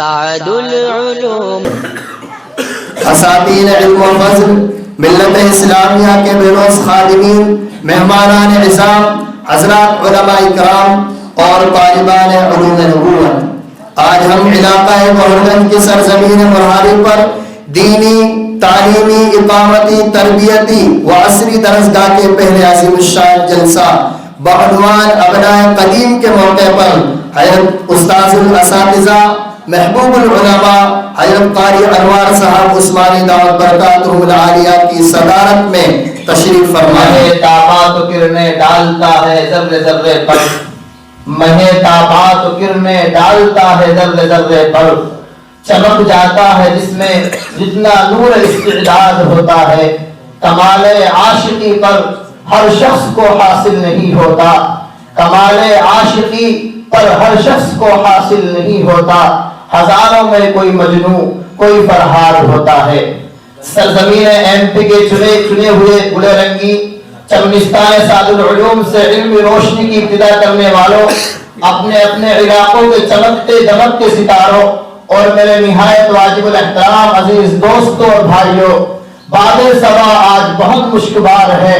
سعد العلوم. اساتین علم و فضل، ملت اسلامیہ کے بے لوث خادمین، مہمانان عزام، حضرات علماء کرام اور طالبان علوم نبوت، آج ہم علاقہ بہرگنج کی سرزمین مرحاری پر دینی، تعلیمی، اقامتی، تربیتی و عصری درسگاہ کے پہلے عظیم الشان جلسہ بعنوان ابنائے قدیم کے موقع پر حضرت استاذ الاساتذہ محبوب العلماء حضرت قاری انوار صاحب عثمانی دعوت برکاتہ العالیہ کی صدارت میں تشریف فرمائے. تابات کرنے ڈالتا ہے ذرے ذرے پر، مہے تابات کرنے ڈالتا ہے ذرے ذرے پر، چمک جاتا ہے جس میں جتنا نور استعداد ہوتا ہے. کمال عاشقی پر ہر شخص کو حاصل نہیں ہوتا، کمال عاشقی پر ہر شخص کو حاصل نہیں ہوتا. ہزاروں میں کوئی مجنوں، کوئی فرہاد ہوتا ہے. سرزمین ایم پی کے چنے ہوئے گلے رنگی چمنستان سعد العلوم سے علمی روشنی کی ابتدا کرنے والوں، اپنے اپنے علاقوں کے چمکتے دمکتے ستاروں اور میرے نہایت واجب الاحترام عزیز دوستوں اور بھائیوں، باب صبا آج بہت مشکبار ہے،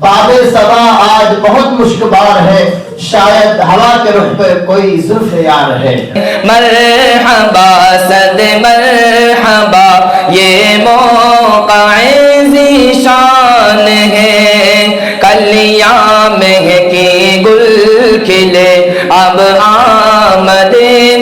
باب صبا آج بہت مشکبار ہے، شاید ہوا کے رخ پہ کوئی زلف یار ہے. مرحبا صد مرحبا یہ موقع ذیشان ہے، کلیاں مہکی گل کھلے اب آمد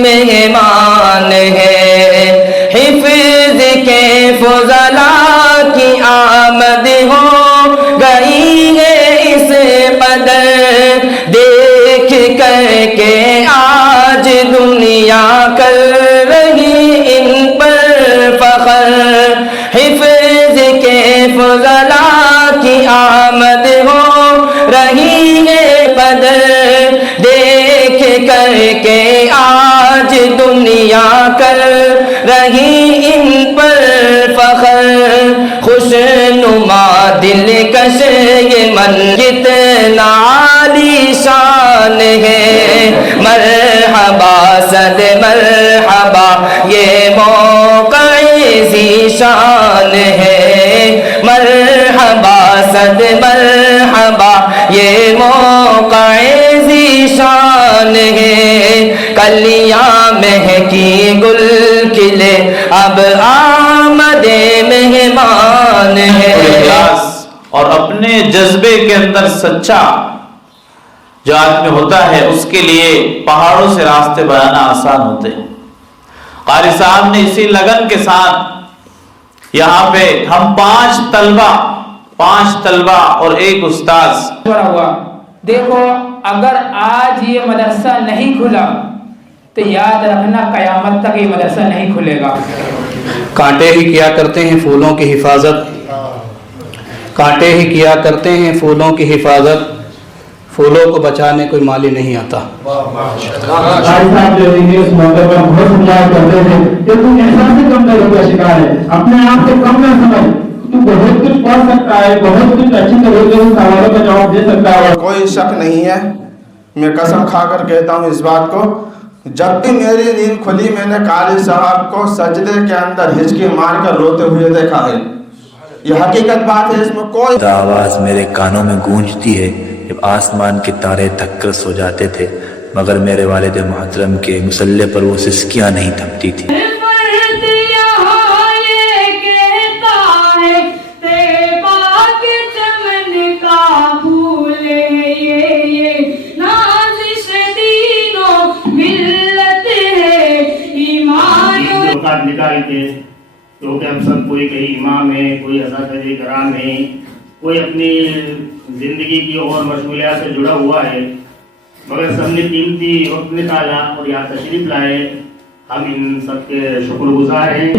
مہمان ہے. حفظ کے فضلاء کی آمد ہو گئی ہے اس قدر، دیکھ کر کے آج دنیا کر رہی ان پر فخر. حفظ کے فضلاء کی آمد ہو رہی ہے قدر، دیکھ کر کے آج دنیا کر رہی ان پر فخر. خوشنما دلکش یہ من کتنا عالی شان ہے، مرحبا صد مرحبا یہ موقع ذیشان ہے، مرحبا صد مرحبا یہ موقع ذیشان ہے. کلیاں مہکی گل کھلے اب آمد مہمان ہے. اور اپنے جذبے کے اندر سچا جو آدمی ہوتا ہے اس کے لیے پہاڑوں سے راستے بنانا آسان ہوتے ہیں. قاری صاحب نے اسی لگن کے ساتھ یہاں پہ ہم 5 طلبہ اور ایک استاذ ہوا. دیکھو اگر آج یہ مدرسہ نہیں کھلا تو یاد رکھنا قیامت تک یہ مدرسہ نہیں کھلے گا. کانٹے ہی کیا کرتے ہیں پھولوں کی حفاظت، کانٹے ہی کیا کرتے ہیں پھولوں کی حفاظت، پھولوں کو بچانے کوئی مالی نہیں آتا. صاحب جو اس موقع پر بہت سمجھایا کرتے تھے کہ تم احساس سے کم کرنے کا شکار ہے، اپنے آپ سے کم نہ سمجھ، تو بہت کچھ پڑھ سکتا ہے، بہت کچھ اچھی طرح سے ان سوالوں کا جواب دے سکتا ہے. کوئی شک نہیں ہے، میں قسم کھا کر کہتا ہوں اس بات کو، جب بھی میری نیند کھلی میں نے قاری صاحب کو سجدے کے اندر ہچکی مار کر روتے ہوئے دیکھا ہے. یہ حقیقت بات ہے، اس میں کوئی آواز میرے کانوں میں گونجتی ہے جب آسمان کے تارے تھک کر سو جاتے تھے، مگر میرے والد محترم کے مصلے پر وہ سسکیاں نہیں تھمتی تھی. نکال کے کیونکہ ہم سب کوئی کہیں امام ہے، کوئی اساتذہ کرام ہے، کوئی اپنی زندگی کی اور مشغولیات سے جڑا ہوا ہے، مگر سب نے قیمتی وقت نکالا اور یہاں تشریف لائے. ہم ان سب کے شکر گزار ہیں.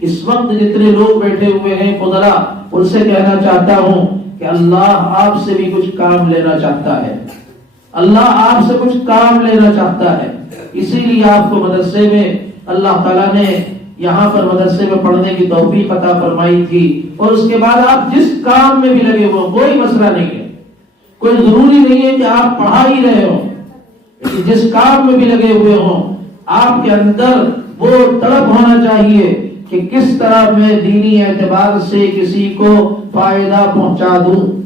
اس وقت جتنے لوگ بیٹھے ہوئے ہیں فضلا، ان سے کہنا چاہتا ہوں کہ اللہ آپ سے بھی کچھ کام لینا چاہتا ہے، اللہ آپ سے کچھ کام لینا چاہتا ہے. اسی لیے آپ کو مدرسے میں اللہ تعالیٰ نے یہاں پر مدرسے میں پڑھنے کی توفیق عطا فرمائی تھی، اور اس کے بعد آپ جس کام میں بھی لگے ہوئے کوئی مسئلہ نہیں ہے، کوئی ضروری نہیں ہے کہ آپ پڑھا ہی رہے ہوں، جس کام میں بھی لگے ہوئے ہوں آپ کے اندر وہ طلب ہونا چاہیے کہ کس طرح میں دینی اعتبار سے کسی کو فائدہ پہنچا دوں.